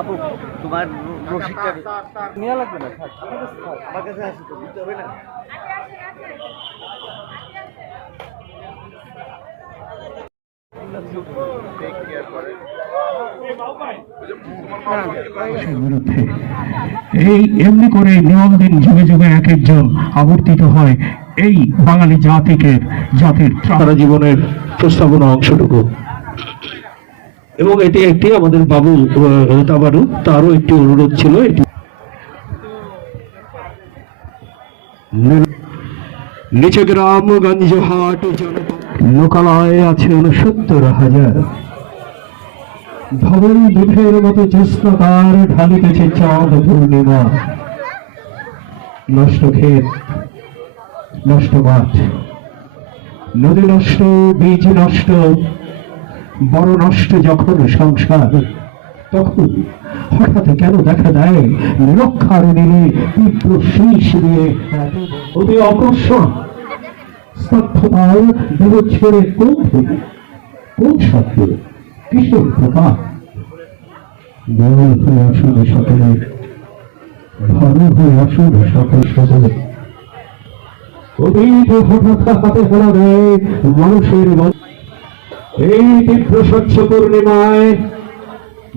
আপু তোমার রসিদটা নেওয়া লাগবে না, আমার কাছে আছে তো, দিতে হবে না। বিরুদ্ধে এই এমনি করে নিয়ম দিন যুগে যুগে এক একজন আবর্তিত হয় এই বাঙালি জাতির সারা জীবনের প্রস্তাবনা অংশটুকু। এবং এটি একটি আমাদের বাবু তাবারু তারও একটি অনুরোধ ছিল। এটি নিচে গ্রামগঞ্জ হাট লোকালয়ে আছে 69,000 ধবল দুধের মতো জ্যোৎস্নাকার ঢালিতেছে চাঁদ পূর্ণিমা। নষ্ট ক্ষেত, নষ্ট মাঠ, নদী নষ্ট, বীজ নষ্ট, বড় নষ্ট যখন সংসার, তখন হঠাৎ কেন দেখা দেয় নিরক্ষার নীলে তীব্র শীষ দিয়ে অতি আকর্ষণ স্তব্ধতার দেহ ছেড়ে কোন শব্দ, কিশোর প্রকাশ বড় হয়ে আসুন সকলে, ভালো হয়ে আসুন সকলে। অতীত হঠাৎ হাতে ফেলা দেয় মানুষের এই তীব্র স্বচ্ছ পূর্ণিমায়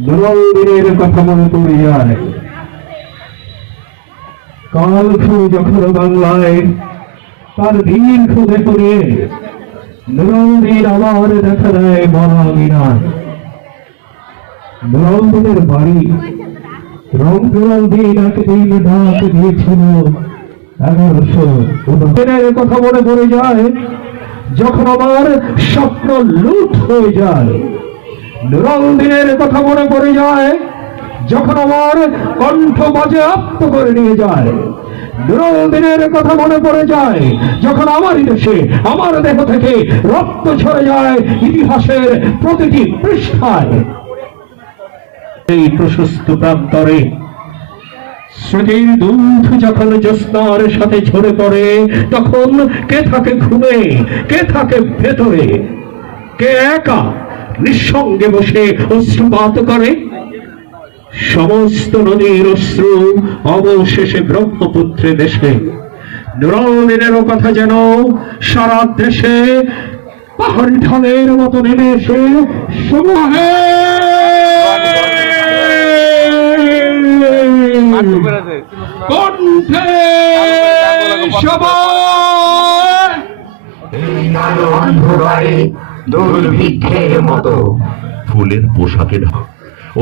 নরল দিনের কথা মনে পড়ে যায়। কাল যখন বাংলায় তার দীর্ঘ দেহ নিয়ে নরল দিন আবার দেখা দেয় মরা মিনায়। নরল দিনের বাড়ি রং দিন একদিন ডাক দিয়েছিল 1100। কথা মনে পড়ে যায় যখন আমার স্বপ্ন লুট হয়ে যায়। নরল দিনের কথা মনে পড়ে যায় যখন আমার কণ্ঠ বাজেয়াপ্ত করে নিয়ে যায়। নরল দিনের কথা মনে পড়ে যায় যখন আমারই দেশে আমার দেহ থেকে রক্ত ঝরে যায় ইতিহাসের প্রতিটি পৃষ্ঠায়। এই প্রশস্ত প্রান্তরে স্মৃতির দুধ যখন জ্যোৎস্নার সাথে ঝরে পড়ে, তখন কে থাকে ঘুমে, কে থাকে ভেতরে, কে একা নিঃসঙ্গে বসে অশ্রুপাত করে। সমস্ত নদীর অশ্রু অবশেষে ব্রহ্মপুত্রে দেশে। নরল দিনেরও কথা যেন সারা দেশে পাহাড়ি ঢালের মতো নেমে এসে সমূহে কণ্ঠে সবাই দুর্ভিক্ষের মতো ফুলের পোশাকে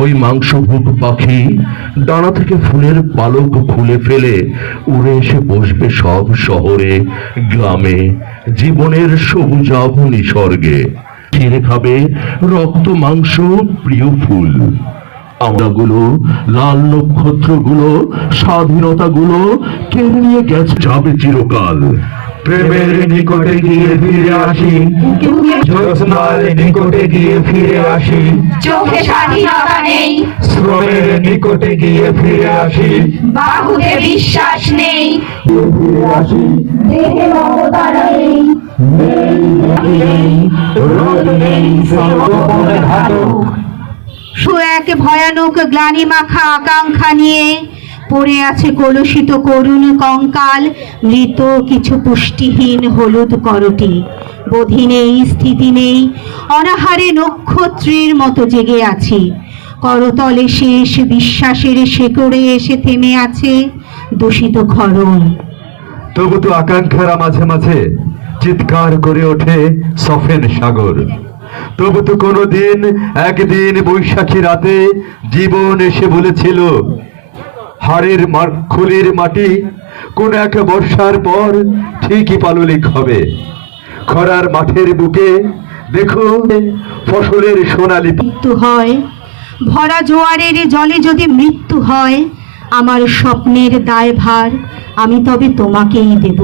ওই মাংসভোগ পাখি ডানা থেকে ফুলের পালক খুলে ফেলে উড়ে এসে বসবে সব শহরে গ্রামে, জীবনের সবুজাভ নিসর্গে। ছিঁড়ে খাবে রক্ত মাংস প্রিয় ফুল। আমরাগুলো, লাল নক্ষত্রগুলো, স্বাধীনতাগুলো কেড়ে নিয়ে গেছে যাবে চিরকাল। প্রেমের নিকটে গিয়ে ফিরে আসি, জ্যোৎস্নার নিকটে গিয়ে ফিরে আসি, চোখে স্বাধীনতা নেই, শ্রমের নিকটে গিয়ে ফিরে আসি, বাহুতে বিশ্বাস নেই, ফিরে আসি, দেহে মমতা নেই, রোদ নেই, সর্বপরে ঘাতক। এক ভয়ানক গ্লানি মাখা আকাঙ্ক্ষা নিয়ে পড়ে আছে কলুষিত করুণ কঙ্কাল, মৃত কিছু পুষ্টিহীন হলুদ করটি। বোধি নেই, স্থিতি নেই, অনাহারে নক্ষত্রের মতো জেগে আছি। করতলে শেষ বিশ্বাসের শেকড়ে এসে থেমে আছে দূষিত ক্ষরণ। তবু তো আকাঙ্ক্ষারা মাঝে মাঝে চিৎকার করে ওঠে সফেদ সাগর। তবু তো কোনোদিন একদিন বৈশাখী রাতে জীবন এসে বলেছিল হাড়ের খুলির মাটি কোন এক বর্ষার পর ঠিকই পাললিক হবে। খরার মাঠের বুকে দেখো ফসলের সোনালি মৃত্যু হয়, ভরা জোয়ারের জলে যদি মৃত্যু হয়, আমার স্বপ্নের দায়ভার আমি তবে তোমাকেই দেব।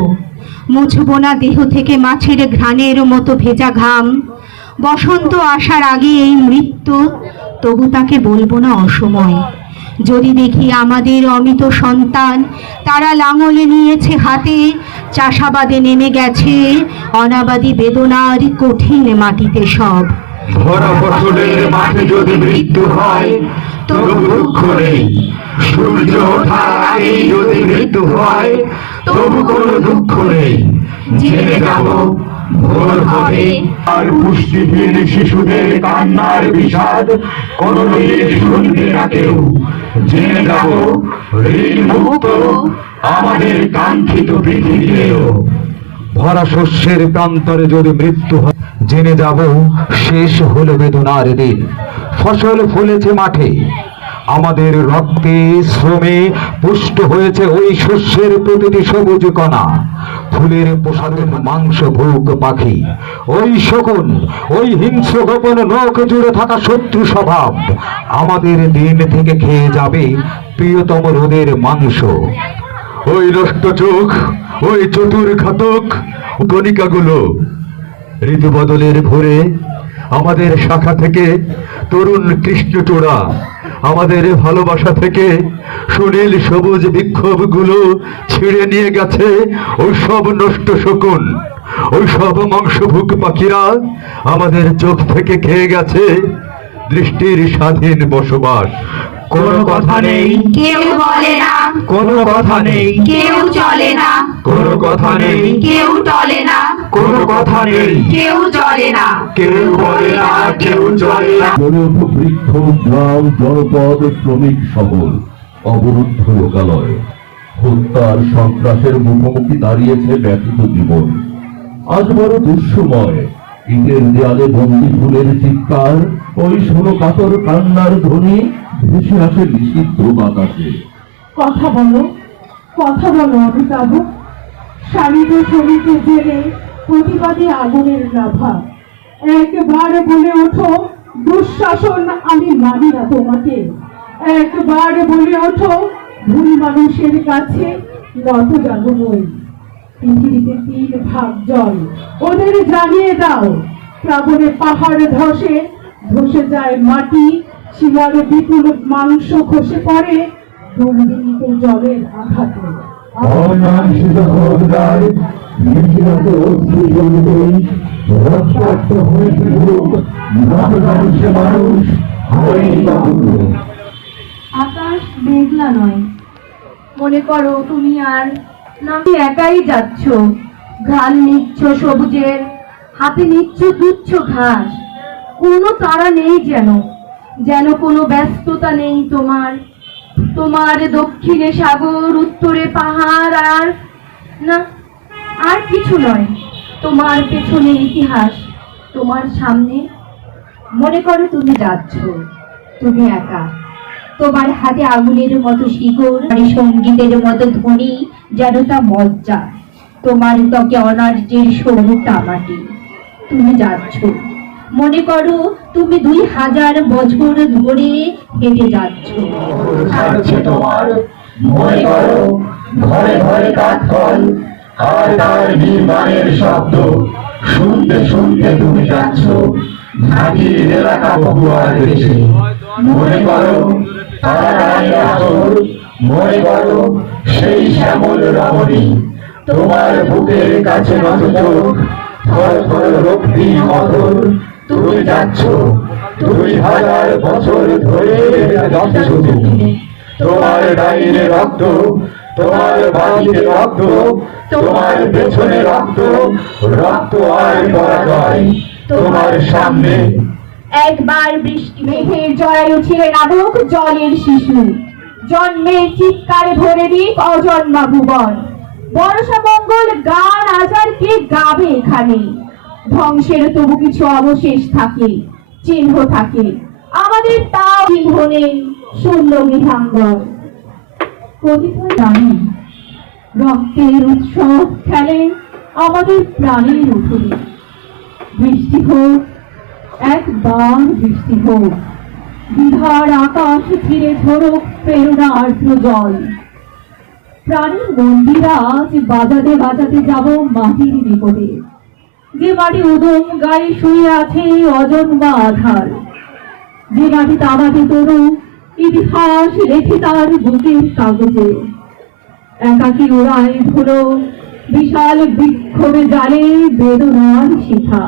মুছব না দেহ থেকে মাছের ঘ্রাণের মতো ভেজা ঘাম। বসন্ত আসার আগে এই মৃত্যু, তবু তাকে বলবো না অসময়। যদি দেখি আমাদের অমিত সন্তান, তারা লাঙলে নিয়েছে হাতে, চাষাবাদে নেমে গেছে অনাবাদী বেদনার কঠিন মাটিতে সব। ভরা ফসলের মাঠে যদি মৃত্যু হয়, তবু দুঃখ নেই, সূর্য ওঠার আগেই যদি মৃত্যু হয় তবু কোনো দুঃখ নেই। জেনে যাব ভোর হবে আর পুষ্টিহীন শিশুদের কান্নার বিষাদ কোনদিন শুনবে না কেউ। জেনে যাব ঋণ মুক্ত আমাদের কাঙ্ক্ষিত পৃথিবীও। ভরা শস্যের প্রান্তরে যদি মৃত্যু হয়, জেনে যাব শেষ হলো বেদনার দিন। ফসল ফলেছে মাঠে, আমাদের রক্তে শ্রমে পুষ্ট হয়েছে ওই শস্যের প্রতিটি সবুজ কণা। ফুলের পোশাকের মাংস ভোগ পাখি, ওই শকুন, ওই হিংস্র গোপন নখ জুড়ে থাকা শত্রু স্বভাব আমাদের দিন থেকে খেয়ে যাবে প্রিয়তম রোদের মাংস। ওই নষ্ট চোখ, ওই চতুর ঘাতক গণিকাগুলো ঋতু বদলের ভোরে আমাদের শাখা থেকে তরুণ কৃষ্ণচূড়া, আমাদের ভালোবাসা থেকে সুনীল সবুজ বিক্ষোভগুলো ছিঁড়ে নিয়ে গেছে ওই সব নষ্ট শকুন, ওই সব মাংসভুক পাখিরা আমাদের চোখ থেকে খেয়ে গেছে দৃষ্টির স্বাধীন বসবাস। কোনো কথা নেই, কেউ বলে না, কোনো কথা নেই, কেউ চলে না, কোনো কথা নেই, কেউ টলে না, কোনো কথা নেই, কেউ চলে না। কেউ বলে না, কেউ চলে না। গড়ে ওঠে বৃক্ষ, গ্রাম, জনপদ, শ্রমিক সবল, অবরুদ্ধ লোকালয়। হত্যার সন্ত্রাসের মুখোমুখি দাঁড়িয়েছে ব্যথিত জীবন। আজ বড় দুঃসময়, ইটের দেয়ালে বন্দি ফুলের চিৎকার, ওই শোনো কাতর কান্নার ধ্বনি ভেসে আসে নিষিদ্ধ বাতাসে। কথা বলো, কথা বলো অমিতাভ। শাড়িতে ছবিতে জেলে প্রতিবাদী আগুনের লাভা। একবার বলে ওঠো দুঃশাসন আমি মানি না তোমাকে। একবার বলে ওঠো ভুল মানুষের কাছে নত যাব নই। পৃথিবীতে 3 ভাগ জল, ওদের জানিয়ে দাও। প্লাবনে পাহাড় ধসে ধসে যায় মাটি, শিলার বিপুল মাংস খসে পড়ে দুর্বিনীত জলের আঘাতে। অনাশিত হৃদয়, নিশিরাত অশ্রুজলতেই রক্তাক্ত হয়েছে বুক, মানুষে মানুষ হয়নি কখনো। আকাশ মেঘলা নয়, মনে করো তুমি আর না একাই যাচ্ছ। ঘ্রাণ নিচ্ছ সবুজের, হাতে নিচ্ছ তুচ্ছ ঘাস। কোনো তারা নেই যেন, যেন কোনো ব্যস্ততা নেই তোমার। তোমার দক্ষিণে সাগর, উত্তরে পাহাড়, আর না আর কিছু নয়। তোমার পেছনে ইতিহাস, তোমার সামনে। মনে করো তুমি যাচ্ছ, তুমি একা। তোমার হাতে আগুনের মতো শিকড়, আর সঙ্গীতের মতো ধ্বনি যেন তা মজ্জা। তোমার ত্বকে অনার্যের সরু টামাটি। তুমি যাচ্ছ, মনে করো তুমি 2000 বছর ধরে হেঁটে যাচ্ছ। ছাড়ছে তোমার, মনে করো ঘরে ঘরে কাঠকল আর তার নির্মাণের শব্দ শুনতে শুনতে তুমি যাচ্ছ ঝাঁকির এলাকা বহুয়ার দেশে। মনে করো তারায় আসর, মনে করো সেই শ্যামল রমণী। তোমার বুকের কাছে নত চোখ, থর থর রক্তি মথর। তুমি যাচ্ছ 2000 বছর ধরে যাচ্ছ তুমি। তোমার ডাইনে রক্ত, তোমার বাড়িতে রক্ত, তোমার পেছনে রক্ত, রক্ত আর পরাজয় তোমার সামনে। একবার বৃষ্টি মেঘের জড়ায়ু ছিঁড়ে নামুক জলের শিশু। জন্মের চিৎকারে ভরে দিক অজন্মা ভুবন। বর্ষা মঙ্গল গান আজার কে গাবে এখানে। ধ্বংসের তবু কিছু অবশেষ থাকে, চিহ্ন থাকে। আমাদের তাও চিহ্ন নেই, শূন্য বিধাঙ্গন। কবিতা জানি রক্তের উৎসব খেলে আমাদের প্রাণের উঠোনে। বৃষ্টি হোক, একবার বৃষ্টি হোক, বিধার আকাশ ফিরে ঝরুক প্রেরণা আর্দ্র জল। প্রাণীর মন্দিরা আজ বাজাতে বাজাতে যাব মাটির নিকটে, যে মাটি উদম গায়ে শুয়ে আছে অজন্মা আধার। যে মাটি তামাটি তরু ইতিহাস লেখে তার বুকের কাগজে। একাকী ওড়ায় ধুলো বিশাল বিক্ষোভে জালে বেদনার শিখা।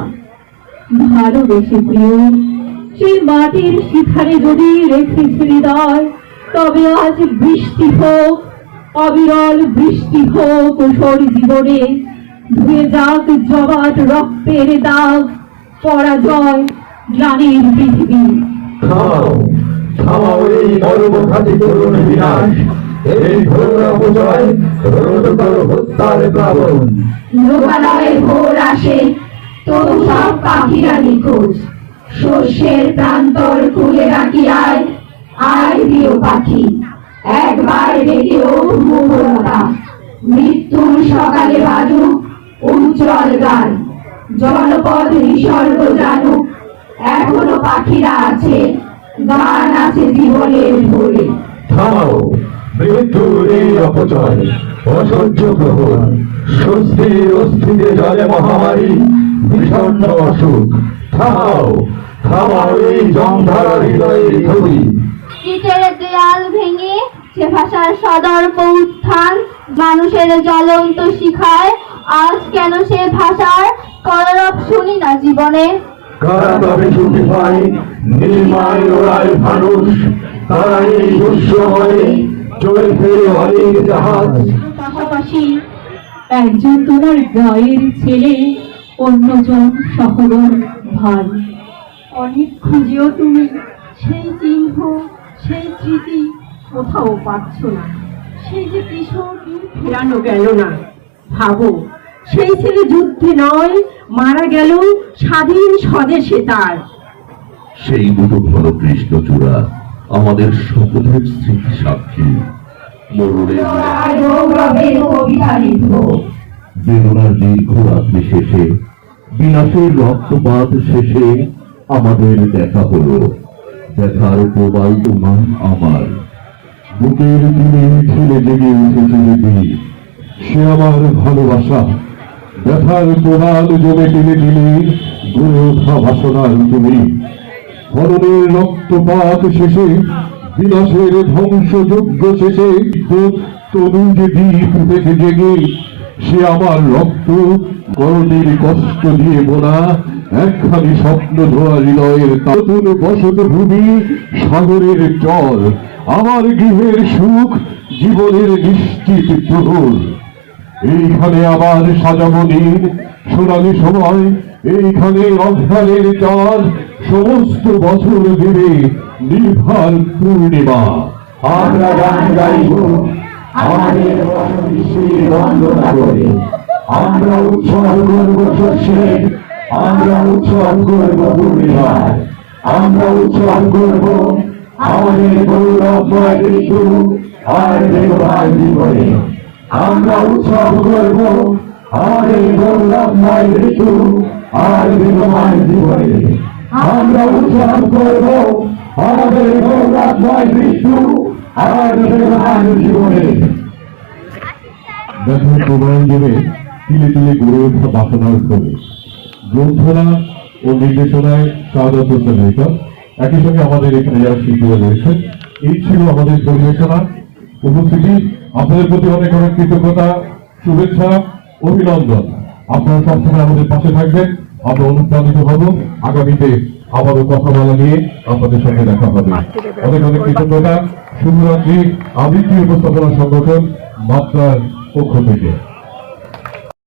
ভালোবেসে প্রিয় সেই মাটির শিখারে যদি রেখেছে হৃদয় তবে আজ বৃষ্টি হোক, অবিরল বৃষ্টি হোক ওর জীবনে, ধুয়ে যাক জবাট রক্তের দাগ, পরাজয় গ্লানির পৃথিবী। থামাও, থামাও এই মর্মঘাতী করুণ বিনাশ, এই ঘোর অপজয়, রোধ করো হত্যার প্লাবন। লোকালয়ে ভোর আসে, তবু সব পাখিরা নিখোঁজ। শস্যের প্রান্তর খুলে রাখি আয়, আয় প্রিয় পাখি, একবার ডেকে ওঠ মুখরতা। মৃত্যুর সকালে বাজুক উজ্জ্বল গান, জনপদ নিসর্গ জানুক, এখনো পাখিরা আছে, গান আছে জীবনের ভোরে। থামাও মৃত্যুর এই অপচয়, অসহ্য গ্রহণ, স্বস্তির অস্থিতে জলে মহামারী, বিষণ্ণ অসুখ। থামাও, থামাও এই জমধারা হৃদয়ের ছবি। ইটের দেয়াল ভেঙে সে ভাষার সদর্প উত্থান, মানুষের জ্বলন্ত শিখায় আজ কেন সে ভাষার কলরব শুনি না জীবনে। কারা তবে সুখী হয় নির্মায় ওড়ায় ফানুষ, তারা এই দুঃসময়ে চলছে অনেক জাহাজ। পাশাপাশি একজন তোমার গায়ের ছেলে, অন্যজন শহরের ভাই। অনেক খুঁজেও তুমি সেই চিহ্ন, সেই স্মৃতি কোথাও পাচ্ছ না। সেই যে কিশোরটি ফেরানো গেল না। ভাবো, সেই ছেলে যুদ্ধে নয়, মারা গেল স্বাধীন স্বদেশে তার। সেই দুটো ঘন কৃষ্ণচূড়া আমাদের সকলের স্মৃতি সাক্ষী। মরুরের কবিতা লিখব। বেদনার দীর্ঘ রাত্রি শেষে, বিনাশের রক্তপাত শেষে আমাদের দেখা হলো। দেখার প্রবাল তোমার আমার, বুকের দিনে ঠেলে জেগে উঠেছে যদি সে আমার ভালোবাসা। ব্যথার প্রবাল জমে টেনে দিলে গড়ে ওঠা বাসনার তুমি। হরণের রক্তপাত শেষে, বিনাশের ধ্বংসযজ্ঞ শেষে, তনুজ দ্বীপ থেকে জেগে সে আমার রক্ত করণের কষ্ট দিয়ে বোনা একখানি স্বপ্ন ধোয়া হৃদয়ের নতুন বসত ভূমি, সাগরের চর, আমার গৃহের সুখ, জীবনের নিশ্চিত প্রহর। এইখানে আবার সাজাবো দিন সোনালি সময়, এইখানে অঘ্রাণের চাঁদ সমস্ত বছর ধরে নির্ভার পূর্ণিমা। আমরা গান গাইব আমাদের বিশ্বের বন্দনা করে, আমরা উৎসব করব শস্যের, আমরা উৎসব করব পূর্ণিমার, আমরা উৎসব করব আমাদের গৌরবময় ঋতু আর বেগবান জীবনে। আমরা উৎসব করব আমাদের গৌরবময় ঋতু আর বেগবান জীবনে। আমরা উৎসব করব আমাদের গৌরবময় ঋতু আর বেগবান জীবনে। ব্যথার প্রবাহ জমে তিলে তিলে গড়ে ওঠা বাসনার ক্রমে। গ্রন্থনা ও নির্দেশনায় সাদাত হোসেন রেখা, একই সঙ্গে আমাদের এখানে যারা শিল্পীরা রয়েছেন। এই ছিল আমাদের পরিবেশনা। উপস্থিতি আপনাদের প্রতি অনেক অনেক কৃতজ্ঞতা, শুভেচ্ছা, অভিনন্দন। আপনারা সবসময় আমাদের পাশে থাকবেন, আমরা অনুপ্রাণিত হব। আগামীতে আবারও কথা বলা নিয়ে আপনাদের সঙ্গে দেখা হবে। অনেক অনেক কৃতজ্ঞতা। শুভরাত্রি। আবৃত্তি উপস্থাপনা সংগঠন মাত্রার পক্ষ থেকে।